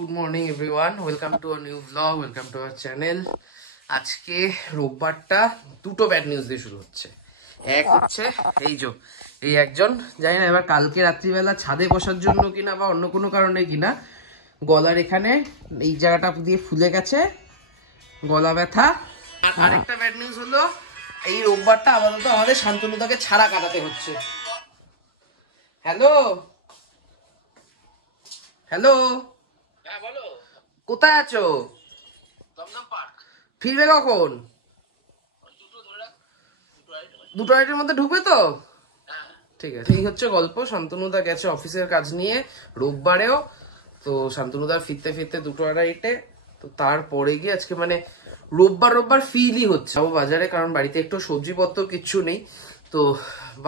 good morning everyone. Welcome to a new vlog. Welcome to our channel. আজকে রোববারটা দুটো bad news দিয়ে শুরু হচ্ছে। এক হচ্ছে এই একজন জানি না এবার কালকে রাত্রিবেলা ছাদে বসার জন্য কিনা বা অন্য কোনো কারণে কিনা গলার এখানে এই জায়গাটা দিয়ে ফুলে গেছে, গলা ব্যথা। আর আরেকটা ব্যাড নিউজ হলো এই রোববারটা আপাতত আমাদের শান্তনুদাকে ছাড়া কাটাতে হচ্ছে। হ্যালো হ্যালো, হ্যাঁ বলো, কোথায় আছো? দমদম পার্ক। ফিরবে কখন? দুটো আড়াইটার মধ্যে ঢুকবে তো? ঠিক আছে, এই হচ্ছে গল্প। শান্তনুদা গেছে অফিসের কাজ নিয়ে রোববারেও, তো শান্তনুদা ফিরতে ফিরতে দুটো আড়াইটে। তো তারপরে গিয়ে আজকে মানে রোববার ফিলই হচ্ছে। যাবো বাজারে, কারণ বাড়িতে একটু সবজিপত্র কিচ্ছু নেই, তো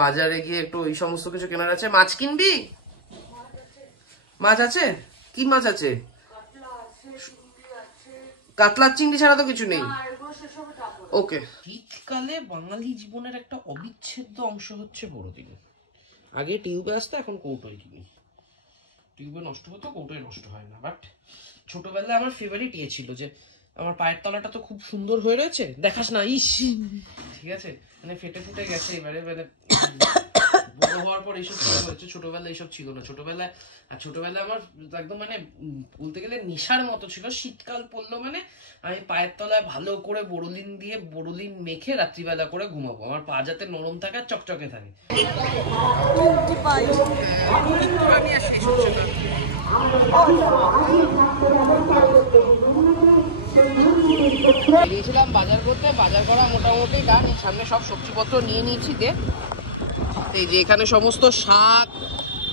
বাজারে গিয়ে একটু এই সমস্ত কিছু কেনার আছে। মাছ কিনবি? মাছ আছে? কি মাছ আছে? কাতলা চিংড়ি ছাড়া তো কিছু নেই। ওকে। শীতকালে বাঙালি জীবনের একটা অবিচ্ছেদ্য অংশ হচ্ছে বড়দিন। আগে টিউবে আসতো, এখন কৌটোয় কিনি। টিউবে নষ্ট হতো, কৌটোয় নষ্ট হয় না। বাট ছোটবেলায় আমার ফেভারিট ইয়ে ছিল যে আমার পায়ের তলাটা তো খুব সুন্দর হয়ে রয়েছে, দেখাস না, ইস ঠিক আছে, মানে ফেটে ফুটে গেছে এবারে। মানে বড় হওয়ার পর এইসব হচ্ছে, ছোটবেলায় এইসব ছিল না। ছোটবেলায় আমার একদম মানে বলতে গেলে নেশার মতো ছিল। শীতকাল পড়লো মানে আমি পায়ের তলায় ভালো করে বোরোলিন মেখে রাত্রিবেলা করে ঘুমাবো। আমার পা যাতে নরম থাকে আর চকচকে থাকে। বেরিয়েছিলাম বাজার করতে, বাজার করা মোটামুটি ডান। সামনে সব সবজিপত্র নিয়ে নিয়েছি। এই যে এখানে সমস্ত শাক,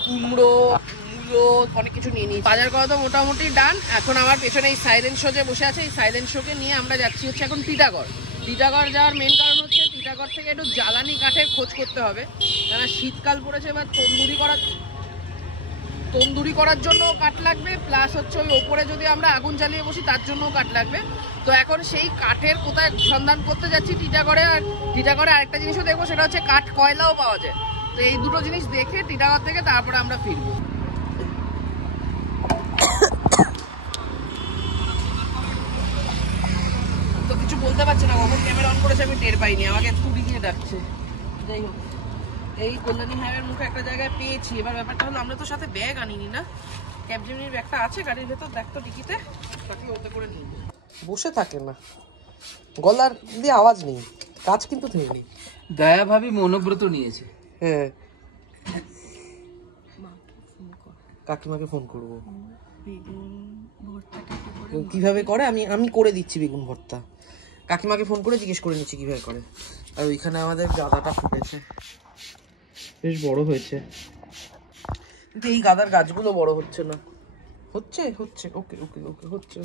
কুমড়ো, মূলো, অনেক কিছু নিয়ে নিয়েছি। বাজার করা তো মোটামুটি ডান। এখন আমার পেছনে এই সাইলেন্ট শো যে বসে আছে, এই সাইলেন্ট শোকে নিয়ে আমরা যাচ্ছি হচ্ছে এখন টিটাগড়। টিটাগড় যাওয়ার মেন কারণ হচ্ছে টিটাগড় থেকে একটু জ্বালানি কাঠের খোঁজ করতে হবে, কেননা শীতকাল পড়েছে। এবার তন্দুরি করার জন্য কাঠ লাগবে, প্লাস হচ্ছে ওই ওপরে যদি আমরা আগুন জ্বালিয়ে বসি তার জন্যও কাঠ লাগবে। তো এখন সেই কাঠের কোথায় সন্ধান করতে যাচ্ছি টিটাগড়ে। আর টিটাগড়ে আরেকটা জিনিসও দেখবো, সেটা হচ্ছে কাঠ কয়লাও পাওয়া যায়। তো এই দুটো জিনিস দেখে টিটাগড় থেকে তারপরে আমরা ফিরবো। তো কিছু বলতে পারছি না, কখন ক্যামেরা অন করেছে আমি টের পাইনি, আমাকে ছুটি দিয়ে ডাকছে। যাই হোক, এই কল্যাণী হাইওয়ের মুখে একটা জায়গায় পেয়েছি। এবার ব্যাপারটা হলো আমরা তো সাথে ব্যাগ আনিনি না, ক্যাবজেমিনির ব্যাগটা আছে গাড়ির ভেতর, দেখতো টিকিতে, তাকে ওতে করে নিয়ে বসে থাকে না, গলার দিয়ে আওয়াজ নেই, কাজ কিন্তু থেমে। দয়া ভাবি মনোব্রত নিয়েছে। হ্যাঁ, কাকিমাকে ফোন করবো। কিভাবে করে আমি করে দিচ্ছি বেগুন ভর্তা। কাকিমাকে ফোন করে জিজ্ঞেস করে নিচ্ছি কিভাবে করে। আর ওইখানে আমাদের গাঁদাটা ফুটেছে, বেশ বড় হয়েছে, কিন্তু এই গাঁদার গাছগুলো বড় হচ্ছে না। হচ্ছে ওকে ওকে ওকে হচ্ছে।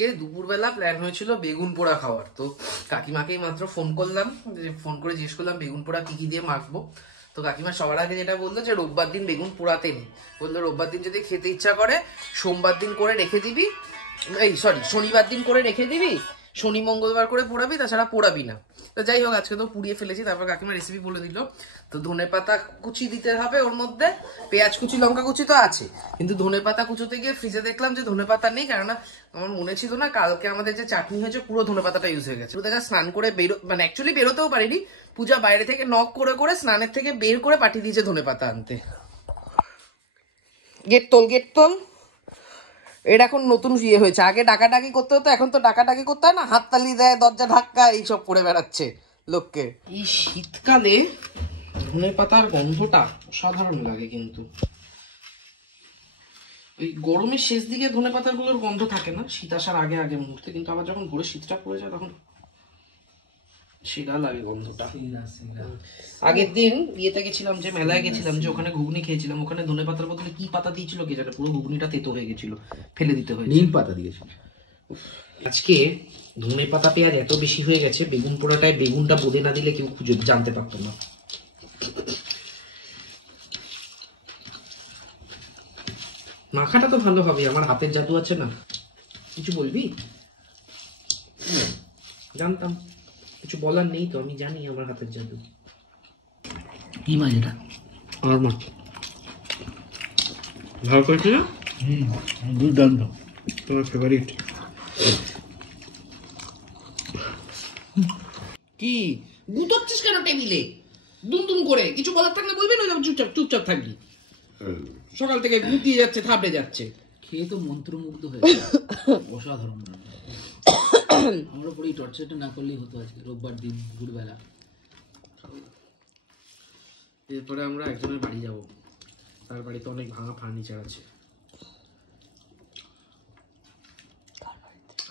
আজকে দুপুরবেলা প্ল্যান হয়েছিল বেগুন পোড়া খাওয়ার। তো কাকিমাকেই মাত্র ফোন করলাম, ফোন করে জিজ্ঞেস করলাম বেগুন পোড়া কি দিয়ে মাখবো। তো কাকিমা সবার আগে যেটা বললো যে রোববার দিন বেগুন পোড়াতে নেই। বললো রোববার দিন যদি খেতে ইচ্ছা করে সোমবার দিন করে রেখে দিবি, শনিবার দিন করে রেখে দিবি, শনি মঙ্গলবার করে পোড়াবি, তাছাড়া পোড়াবি না। তো যাই হোক, আজকে তো পুড়িয়ে ফেলেছি। তারপর কাকিমা রেসিপি বলে দিল। তো ধনেপাতা কুচি দিতে হবে ওর মধ্যে, পেঁয়াজ কুচি, লঙ্কা কুচি তো আছে, কিন্তু ধনেপাতা কুচোতে গিয়ে ফ্রিজে দেখলাম যে ধনেপাতা নেই। কেননা আমার মনে ছিল না কালকে আমাদের যে চাটনি হয়েছে পুরো ধনেপাতাটা ইউজ হয়ে গেছে। দেখা স্নান করে মানে অ্যাকচুয়ালি বেরোতেও পারিনি, পূজা বাইরে থেকে নক করে স্নানের থেকে বের করে পাঠিয়ে দিয়েছে ধনেপাতা আনতে। গেট তোল। এটা এখন নতুন ইয়ে হয়েছে, আগে ডাকাডাকি করতে হতো, এখন তো ডাকাডাকি করতে হয় না, হাততালি দেয়, দরজা ধাক্কা, এইসব করে বেড়াচ্ছে লোককে। এই শীতকালে ধনেপাতার গন্ধটা অসাধারণ লাগে, কিন্তু ওই গরমের শেষ দিকে ধনেপাতার গুলোর গন্ধ থাকে না, শীত আসার আগে মুহূর্তে, কিন্তু আবার যখন ভোরে শীতটা পড়ে যায় তখন সেরা লাগে গন্ধটা। আগের দিন বিয়েতে গেছিলাম, যে মেলায় গেছিলাম, যে ওখানে ঘুগনি খেয়েছিলাম, ওখানে ধনেপাতার বদলে কি পাতা দিয়েছিল কে জানে, পুরো ঘুগনিটা তেতো হয়ে গেছিল, ফেলে দিতে হয়েছে। নিম পাতা দিয়েছিল। আজকে ধনেপাতা পেঁয়াজ এত বেশি হয়ে গেছে, বেগুন পোড়াটায় বেগুনটা বোঁদে না দিলে কেউ খুঁজে জানতে পারতো না। মাখাটা তো ভালো হবে, আমার হাতের জাদু আছে না। কিছু বলবি? জানতাম, কিছু বলার নেই তো, আমি জানি আমার হাতের জাদু। কি মাছ এটা? আর মাছ ভালো করেছিল? দুর্দান্ত। তোমার ফেভারিট কি? গুতোচ্ছিস কেন টেবিলে দুম করে? কিছু বলার থাকলে বলবি, না চুপচাপ চুপচাপ থাকবি। সকাল থেকে গুতিয়ে যাচ্ছে, থাপড়ে যাচ্ছে। খেয়ে তো মন্ত্রমুগ্ধ হয়ে অসাধারণ। আমরা পুরো টর্চারটা না করলেই হতো আজকে, রোববার দিন ভোরবেলা। এরপরে আমরা একজনের বাড়ি যাব, তার বাড়িতে অনেক ভাঙা ফার্নিচার আছে।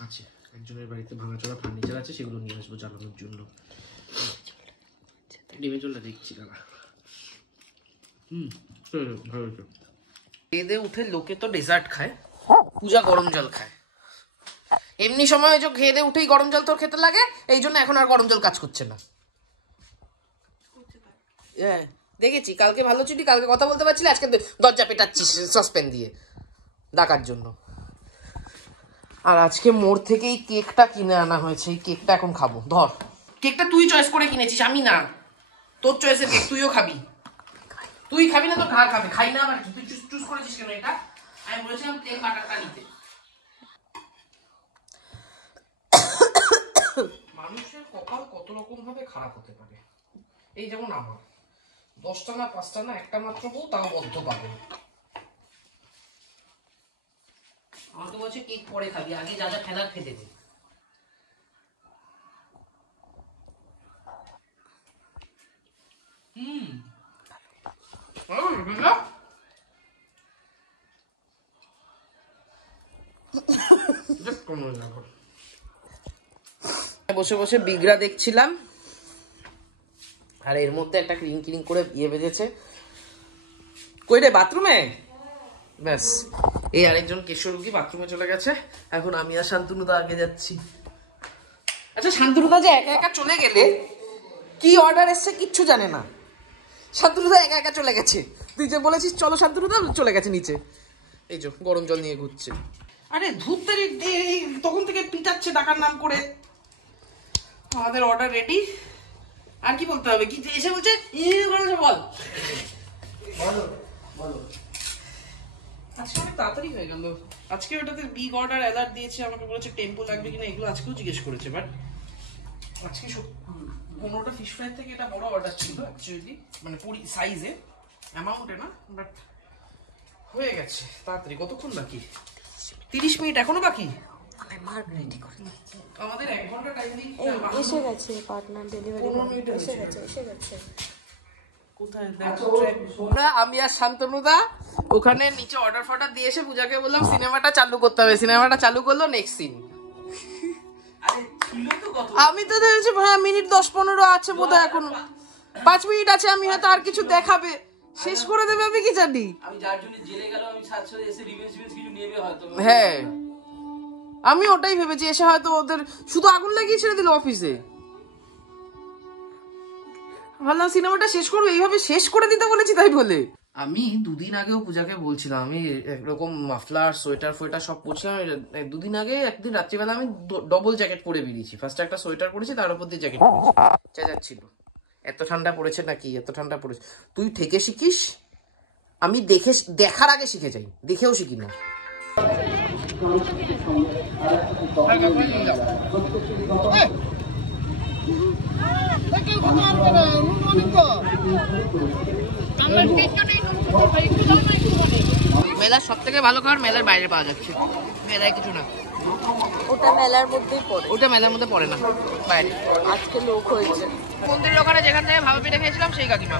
আছে একজনের বাড়িতে ভাঙাচোরা ফার্নিচার আছে, সেগুলো নিয়ে আসবো জ্বালানোর জন্য। ডিমে চলটা দেখছি দাদা। ভালো হয়েছে। খেয়ে উঠে লোকে তো ডেজার্ট খায়, পূজা গরম জল খায়। এমনি সময় যে খেয়ে দিয়ে উঠেই গরম জল তোর খেতে লাগে, এই জন্য এখন আর গরম জল কাজ করছে না। হ্যাঁ দেখেছি, কালকে ভালো ছিলি, কালকে কথা বলতে পারছিলি, আজকে দরজা পেটাচ্ছিস সসপেন দিয়ে ডাকার জন্য। আর আজকে মোড় থেকেই কেকটা কিনে আনা হয়েছে, এই কেকটা এখন খাবো। ধর, কেকটা তুই চয়েস করে কিনেছিস, আমি না। তোর চয়েসের কেক, তুইও খাবি। তুই খাবি না তো ঘা খাবে, খাই না আবার তুই চুজ করেছিস কেন এটা? আমি বলেছিলাম তেল বাটারটা নিতে। মানুষের কপাল কত রকম ভাবে খারাপ হতে পারে। এই যেমন আমার 10টা না 5টা না একটা মাত্র বউ, তাও বদ্ধ পাবে। আমাকে বলছে কেক পরে খাবি, আগে যা যা খেলার খেতে দে। বসে বসে বিগড়া দেখছিলাম, আর এর মধ্যে একটা ক্রিং করে ইয়ে বেজেছে। কই রে, বাথরুমে? ব্যাস, এই আরেকজন কেশরুকি বাথরুমে চলে গেছে। এখন আমি আর শান্তনুদা আগে যাচ্ছি। আচ্ছা, শান্তনুদা যে একা একা চলে গেলে কি অর্ডার এসছে কিচ্ছু জানে না। শান্তনুদা একা একা চলে গেছে, তুই যে বলেছিস চলো শান্তনুদা, চলে গেছে নিচে। এই যে গরম জল নিয়ে ঘুরছে। আরে ধূপদারি তখন থেকে পিটাচ্ছে ডাকার নাম করে। আমাদের অর্ডার রেডি, আর কি বলতে হবে? কি এসে বলছে বল। আজকে অনেক তাড়াতাড়ি হয়ে গেল। আজকে ওটাতে বিগ অর্ডার অ্যালার্ট দিয়েছে, আমাকে বলেছে টেম্পো লাগবে কিনা, এগুলো আজকেও জিজ্ঞেস করেছে। বাট আজকে 15টা ফিশ ফ্রাই থেকে এটা বড় অর্ডার ছিল অ্যাকচুয়ালি, মানে পুরি সাইজে, অ্যামাউন্টে না। বাট হয়ে গেছে তাড়াতাড়ি। কতক্ষণ বাকি? 30 মিনিট এখনো বাকি। আমাদের 1 ঘন্টা টাইম দিই। এসে গেছে পার্টনার ডেলিভারি, এসে গেছে। আমি আর শান্তনুদা ওখানে নিচে অর্ডার ফর্ডার দিয়ে এসে পূজাকে বললাম সিনেমাটা চালু করতে হবে। সিনেমাটা চালু করলো, নেক্সট সিন। আমি তো ধরেছি ভাই মিনিট 10-15 আছে বোধহয়, এখন 5 মিনিট আছে। আমি হয়তো আর কিছু দেখাবে, শেষ করে দেবে, আমি কি জানি। আমি যার জন্য জেলে গেল, আমি সাথে এসে রিভেঞ্জ কিছু নেবে হয়তো। হ্যাঁ, আমি ওটাই ভেবেছি, এসে হয়তো ওদের শুধু আগুন লাগিয়ে ছেড়ে দিল অফিসে। ভাবলাম সিনেমাটা শেষ করবো, এইভাবে শেষ করে দিতে বলেছি তাই বলে। আমি 2 দিন আগেও পূজাকে বলছিলাম, আমি একরকম মাফলার সোয়েটার ফোয়েটার সব পরছিলাম। 2 দিন আগে একদিন রাত্রিবেলা আমি ডবল জ্যাকেট পরে বেরিয়েছি। ফার্স্টে একটা সোয়েটার পরেছি, তার উপর দিয়ে জ্যাকেট পরেছি। চেঁচাচ্ছিল এত ঠান্ডা পড়েছে নাকি, এত ঠান্ডা পড়েছে। তুই থেকে শিখিস, আমি দেখার আগে শিখে যাই, দেখেও শিখি না। মেলার সব থেকে ভালো খাবার মেলার বাইরে পাওয়া যাচ্ছে, মেলায় কিছু না। ওটা মেলার মধ্যেই পড়ে, ওটা মেলার মধ্যে পড়ে না, বাইরে। আজকে লোক হয়েছে মন্দিরের ওখানে যেখান থেকে ভাবা পিঠা খেয়েছিলাম সেই কাকিমা।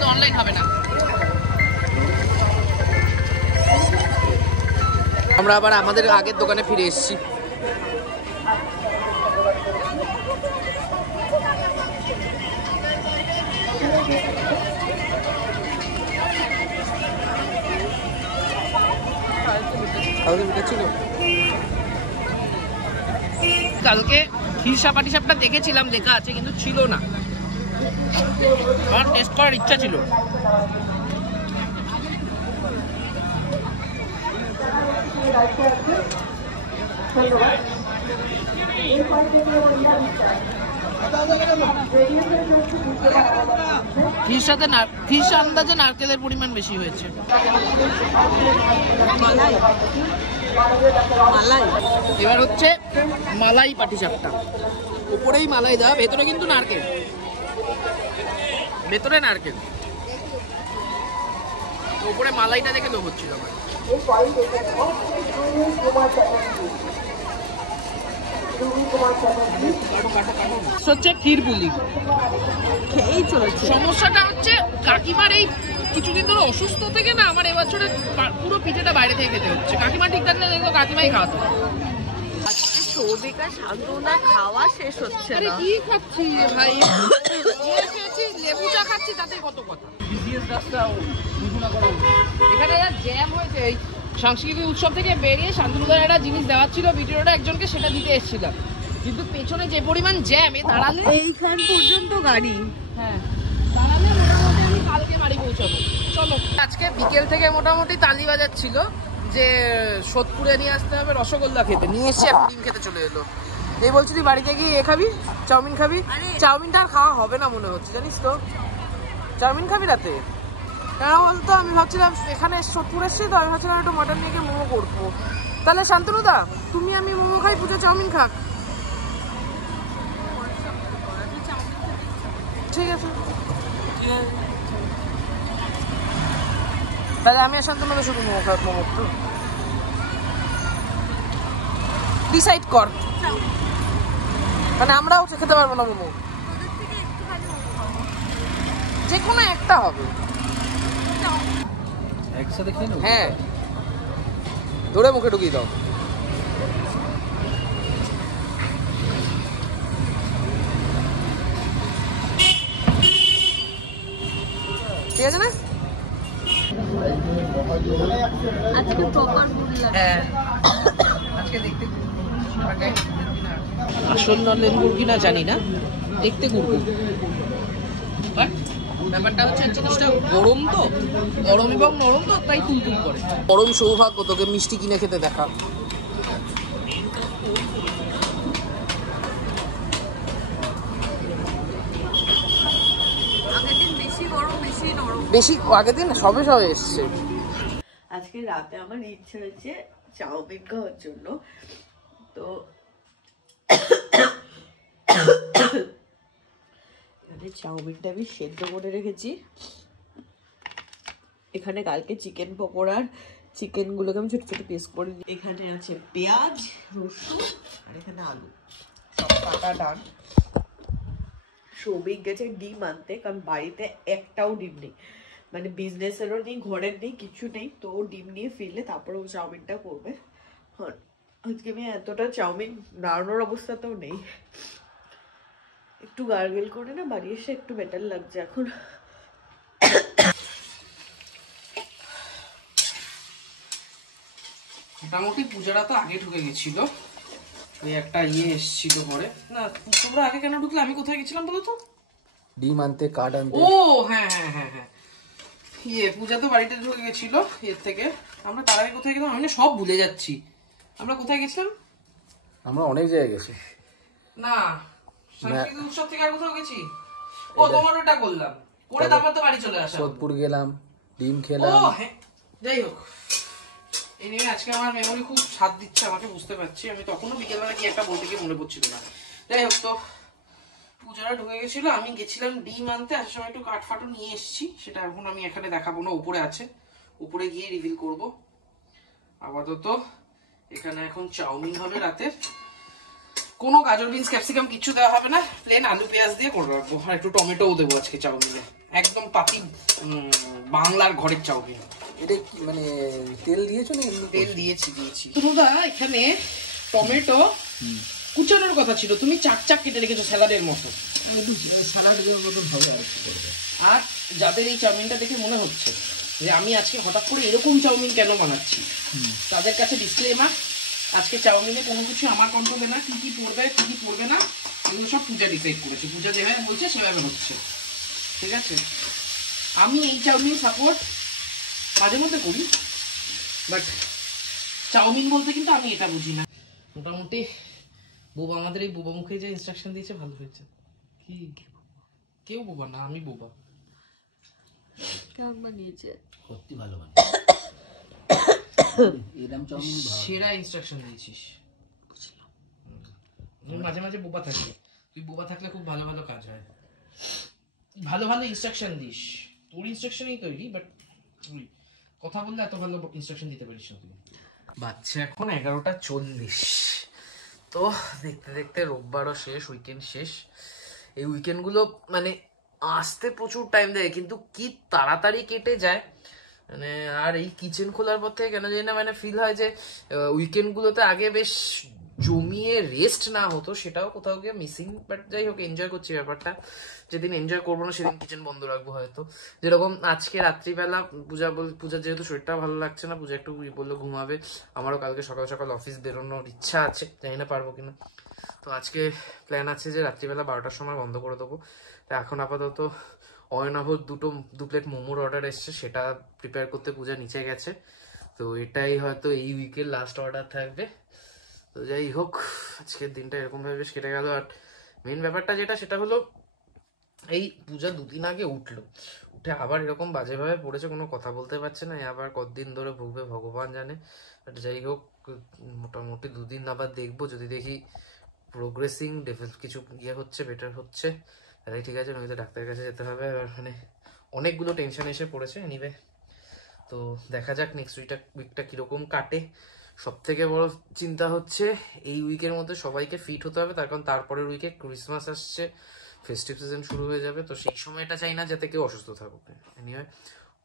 তো অনলাইন হবে না। আমরা আবার আমাদের আগের দোকানে ফিরে এসেছি। কালকে খিরসা পাটিসাপটা দেখেছিলাম, লেখা আছে, কিন্তু ছিল না। আমার টেস্ট করার ইচ্ছা ছিল। ধন্যবাদ। ফিশ আন্দাজে নারকেলের পরিমাণ বেশি হয়েছে। এবার হচ্ছে মালাই পাটিসাপটা, উপরেই মালাই দেওয়া, ভেতরে কিন্তু নারকেল, ভেতরে নারকেল, উপরে মালাইটা দেখে লোভ হচ্ছিল আমার। হচ্ছে ক্ষীরপুলি খেয়েই চলেছে। সমস্যাটা হচ্ছে কাকিমার এই কিছুদিন ধরে অসুস্থ থেকে না আমার এবছরে পুরো পিঠেটা বাইরে থেকে খেতে হচ্ছে। কাকিমা ঠিক থাকলে দেখবো কাকিমাই খাওয়াতো। সৌভিকা শান্তনা খাওয়া শেষ হচ্ছে আরে না। কি খাচ্ছি ভাই, খেয়েছি লেবু চা খাচ্ছি, তাতে কত কথা। এখানে যা জ্যাম হয়েছে, এই সাংস্কৃতিক উৎসব থেকে বেরিয়ে শান্তনুদার একটা জিনিস দেওয়ার ছিল ভিডিওটা একজনকে, সেটা দিতে এসেছিলাম, কিন্তু পেছনে যে পরিমাণ জ্যামে দাঁড়ালে এইখান পর্যন্ত গাড়ি। হ্যাঁ দাঁড়ালে মোটামুটি আমি কালকে বাড়ি পৌঁছাবো। চলো, আজকে বিকেল থেকে মোটামুটি তালি বাজাচ্ছিল যে সোদপুরে নিয়ে আসতে হবে রসগোল্লা খেতে, নিয়ে এসছি, এখন ডিম খেতে চলে এলো। এই বলছিলি বাড়িতে গিয়ে এ খাবি, চাউমিন খাবি, চাউমিনটা আর খাওয়া হবে না মনে হচ্ছে, জানিস তো। চাউমিন খাবি রাতে? কেন বলতো, আমি ভাবছিলাম এখানে সোদপুর এসছি তো, আমি ভাবছিলাম একটু মটন নিয়ে গিয়ে মোমো করবো। তাহলে শান্তনুদা তুমি আমি মোমো খাই, পুজো চাউমিন খাক। ঠিক আছে, তাহলে আমি আর শান্তনুদা শুধু মোমো খাক, মোমো তো ডিসাইড কর, মানে আমরাও খেতে পারবো না মোমো, যে কোনো একটা হবে। একসাথে খেয়ে নেবো। হ্যাঁ, ধরে মুখে ঢুকিয়ে দাও। ঠিক আছে না? আজকে প্রপার বুড়লা। হ্যাঁ, আজকে দেখতে আসল লেবুর কিনা জানি না, দেখতে গুড়গুড়। ব্যাপারটা হচ্ছে জিনিসটা গরম তো, গরম এবং নরম তো, তাই তুলতুল করে। গরম সৌভাগ্য তোকে মিষ্টি কিনে খেতে দেখা। আগের দিন বেশি গরম বেশি নরম। বেশি আগের দিন সবে সবে এসছে। আজকে রাতে আমার ইচ্ছে হয়েছে চাউমিন খাওয়ার জন্য, তো এখানে চাউমিনটা আমি সেদ্ধ করে রেখেছি। এখানে কালকে চিকেন পকোড়ার চিকেনগুলোকে আমি ছোট ছোট পিস করে নিই। এখানে আছে পেঁয়াজ, রসুন, আর এখানে আলু, সব কাটা ডান। সৌভিক গেছে ডিম আনতে, কারণ বাড়িতে একটাও ডিম নেই, মানে বিজনেসেরও নেই, ঘরের নেই, কিছু নেই। তো ও ডিম নিয়ে ফিরলে তারপরে ও চাউমিনটা করবে। হ্যাঁ, আজকে আমি এতটা চাউমিন নাড়ানোর অবস্থাতেও নেই, একটু গার্গেল করে না বাড়ি এসে একটু বেটার লাগছে এখন। মোটামুটি পূজারা তো আগে ঢুকে গেছিল, ওই একটা এসছিল পরে। না তোমরা আগে কেন ঢুকলে? আমি কোথায় গেছিলাম বলো তো? ডিম আনতে, কার্ড আনতে। ও হ্যাঁ হ্যাঁ হ্যাঁ হ্যাঁ, পূজা তো বাড়িতে ঢুকে গেছিল এর থেকে। আমরা তার আগে কোথায় গেলাম আমি না সব ভুলে যাচ্ছি। আমরা কোথায় গেছিলাম? আমরা অনেক জায়গায় গেছি। না, সাংস্কৃতিক উৎসব থেকে আর কোথাও গেছি? ও তোমার ওটা করলাম, করে তারপর তো বাড়ি চলে আসা। সোদপুর গেলাম, ডিম ও খেলাম। হ্যাঁ, যাই হোক, এই নিয়ে আজকে আমার মেমোরি খুব সাথ দিচ্ছে আমাকে, বুঝতে পারছি। আমি তখনও বিকেলবেলা কি একটা বলতে গিয়ে মনে পড়ছিল না। যাই হোক, তো পূজারা ঢুকে গেছিল, আমি গেছিলাম ডিম আনতে, আসার সময় একটু কাঠফাটো নিয়ে এসেছি, সেটা এখন আমি এখানে দেখাবো না, উপরে আছে, উপরে গিয়ে রিভিল করব। আপাতত এখানে এখন চাউমিন হবে রাতের, কোনো গাজর বিনস ক্যাপসিকাম কিছু দেওয়া হবে না, প্লেন আলু পেঁয়াজ দিয়ে করে রাখবো, আর একটু টমেটোও দেবো আজকে চাউমিনে, একদম পাতি বাংলার ঘরের চাউমিন। এটা কি মানে তেল দিয়েছো না? তেল দিয়েছি। দাদা এখানে টমেটো কুচানোর কথা ছিল, তুমি চাক চাক কেটে রেখেছো স্যালাডের মতো। স্যালাডের মতন হবে আর কি করবে। আর যাদের এই চাউমিনটা দেখে মনে হচ্ছে যে আমি আজকে হঠাৎ করে এরকম চাউমিন কেন বানাচ্ছি, তাদের কাছে ডিসক্লেমার, আজকে চাউমিনে কোনো কিছু আমার কন্ট্রোলে না, কি কি পড়বে কি কি পড়বে না এগুলো সব পূজা ডিসাইড করেছে। পূজা যেভাবে বলছে সেভাবে হচ্ছে, ঠিক আছে? আমি এই চাউমিন সাপোর্ট মাঝে মধ্যে করি, বাট চাউমিন বলতে কিন্তু আমি এটা বুঝি না। মোটামুটি বোবা, আমাদের এই বোবা মুখে যে ইনস্ট্রাকশন দিয়েছে ভালো হয়েছে। কি কেউ বোবা না, আমি বোবা। কেমন বানিয়েছে? সত্যি ভালো বানিয়েছে। এরম চাউমিন সেরা ইনস্ট্রাকশন দিয়েছিস। তুই মাঝে মাঝে বোবা থাকবি, তুই বোবা থাকলে খুব ভালো ভালো কাজ হয়, ভালো ভালো ইনস্ট্রাকশন দিস। তোর ইনস্ট্রাকশনই তৈরি, বাট তুই কথা বললে এত ভালো ইনস্ট্রাকশন দিতে পারিস না তুই। বাচ্চা এখন 11:40। তো দেখতে দেখতে রোববারও শেষ, উইকেন্ড শেষ। এই উইকেন্ডগুলো মানে আসতে প্রচুর টাইম দেয়, কিন্তু কি তাড়াতাড়ি কেটে যায়। মানে আর এই কিচেন খোলার পর থেকে কেন জানি না মানে ফিল হয় যে উইকেন্ডগুলোতে আগে বেশ জমিয়ে রেস্ট না হতো, সেটাও কোথাও গিয়ে মিসিং। বাট যাই হোক, এনজয় করছি ব্যাপারটা। যেদিন এনজয় করবো না সেদিন কিচেন বন্ধ রাখবো হয়তো। যেরকম আজকে রাত্রিবেলা পূজার যেহেতু শরীরটা ভালো লাগছে না, পূজা একটু বললো ঘুমাবে, আমারও কালকে সকাল সকাল অফিস বেরোনোর ইচ্ছা আছে, জানি না পারবো কিনা। তো আজকে প্ল্যান আছে যে রাত্রিবেলা 12টার সময় বন্ধ করে দেবো। তো এখন আপাতত অয়নভর দু প্লেট মোমোর অর্ডার এসছে, সেটা প্রিপেয়ার করতে পূজা নিচে গেছে। তো এটাই হয়তো এই উইকের লাস্ট অর্ডার থাকবে। তো যাই হোক, আজকের দিনটা এরকমভাবে বেশ কেটে গেল। আর মেন ব্যাপারটা যেটা, সেটা হলো এই পূজা 2 দিন আগে উঠে আবার এরকম বাজেভাবে পড়েছে, কোনো কথা বলতে পারছে না। আবার কতদিন ধরে ভুগবে ভগবান জানে। বাট যাই হোক, মোটামুটি 2 দিন আবার দেখবো, যদি দেখি প্রোগ্রেসিং কিছু হচ্ছে, বেটার হচ্ছে, তাহলে ঠিক আছে, নয়তো ডাক্তারের কাছে যেতে হবে। আর মানে অনেকগুলো টেনশন এসে পড়েছে। এনিওয়ে, তো দেখা যাক নেক্সট উইকটা কিরকম কাটে। সব থেকে বড় চিন্তা হচ্ছে এই উইকের মধ্যে সবাইকে ফিট হতে হবে, তার কারণ তারপরের উইকে ক্রিসমাস আসছে, ফেস্টিভ সিজন শুরু হয়ে যাবে। তো সেই সময়টা চাই না যাতে কেউ অসুস্থ থাকুক। Anyway,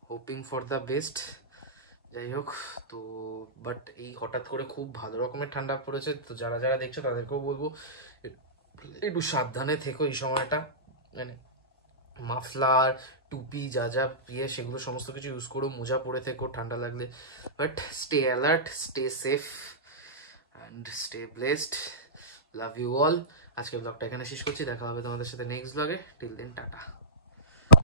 hoping for the best. যাই হোক, তো বাট এই হঠাৎ করে খুব ভালো রকমের ঠান্ডা পড়েছে। তো যারা যারা দেখছো তাদেরকেও বলবো একটু সাবধানে থেকো এই সময়টা। মানে মাফলার, টুপি, যা যা সেগুলো সমস্ত কিছু ইউজ করো, মোজা পরে থেকো ঠান্ডা লাগলে। But stay alert, stay safe and stay blessed. Love you all. আজকে ব্লগটা এখানে শেষ করছি, দেখা হবে তোমাদের সাথে নেক্সট ব্লগে। Till then, tata.